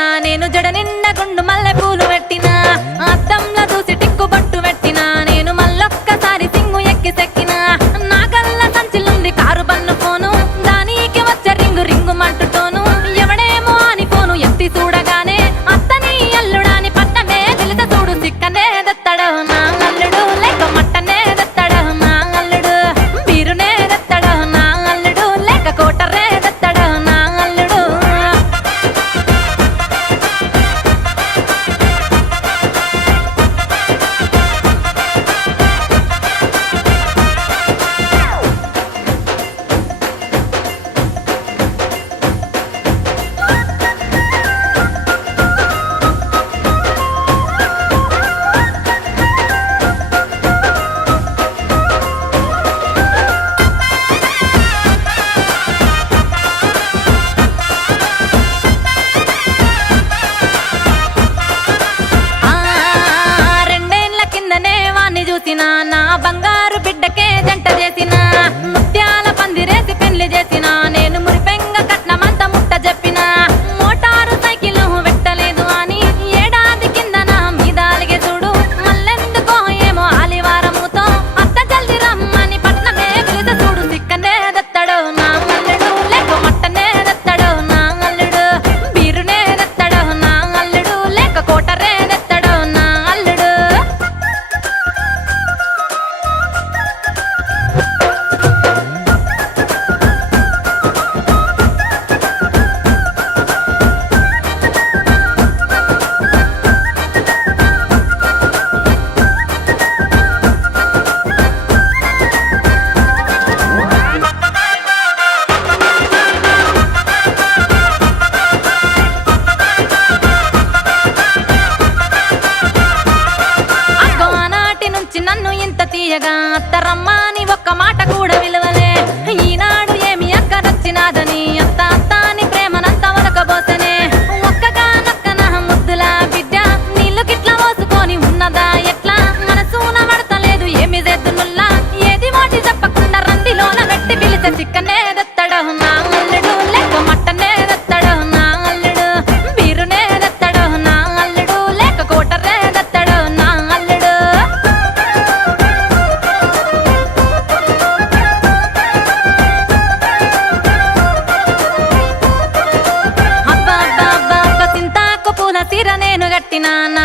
పెట్టినా నేను జడ నిండా గుండు మల్లె పూలు పెట్టినా అద్దంలో చూసి టిక్కు బట్టు పెట్టినా నేను మళ్ళొక్కసారి సింగు ఎక్కి సెక్కినా నా కళ్ళ సంచిలుంది కారు బన్ను ఫోను దానికి వచ్చే రింగు రింగు మంటుతోను ఎవడేమో అని ఫోను ఎత్తి చూడగానే అత్తని అల్లుడాని పట్టమే తెలిత చూడు సిక్కనే దత్తడు నా అల్లుడు లేక మట్టనే దత్తడు నా అల్లుడు బీరునే దత్తడు నా అల్లుడు లేక కోటరే దత్తడు నా అల్లుడు రెండేళ్ల కిందనే వాణ్ణి చూసిన నా బంగారు బిడ్డకే జంట చేసిన ముత్యాల పందిరేసి పెళ్లి చేసిన నేను మురిపెంగ కట్నమంత ముట్ట చెప్పిన మోటారు సైకిల్ పెట్టలేదు అని ఏడాది కింద నా మీద అలిగే చూడు మళ్ళెందుకో ఏమో ఆలివారముతో అత్త జల్ది రమ్మని పట్నమే పిలిత చూడు సిక్కనే దత్తడు నా అల్లుడు లేక మట్టనే దత్తడు నా అల్లుడు బీరునే దత్తడు నా అల్లుడు లేక కోటరే దత్తడు నా అల్లుడు అగ్గో ఆనాటి నుంచి నన్ను ఇంత తీయగా అత్తరమ్మని ఒక్క మాట కూడా విలువలే ఈనాడు ఏమి అక్కరొచ్చినాదని అత్త అత్త అని ప్రేమనంత వరకబోసనే ఒక్కగానొక్క నా ముద్దుల బిడ్డ నీళ్ళు గిట్ల పోసుకొని ఉన్నదా ఎట్లా మనసున పడతలేదు ఏమి చేద్దునుల్లా ఏది వాటి చెప్పకుండా రందిలోన గట్టి పిలిచే చిక్కనే దత్తడు నా అల్లుడు లేక మట్టనే దత్తడు నా అల్లుడు బీరునే దత్తడు నా అల్లుడు లేక కోటరే దత్తడు నా అల్లుడు అబ్బా అబ్బా అబ్బా అబ్బా సింతాకు పూల తీర నేను గట్టినా నా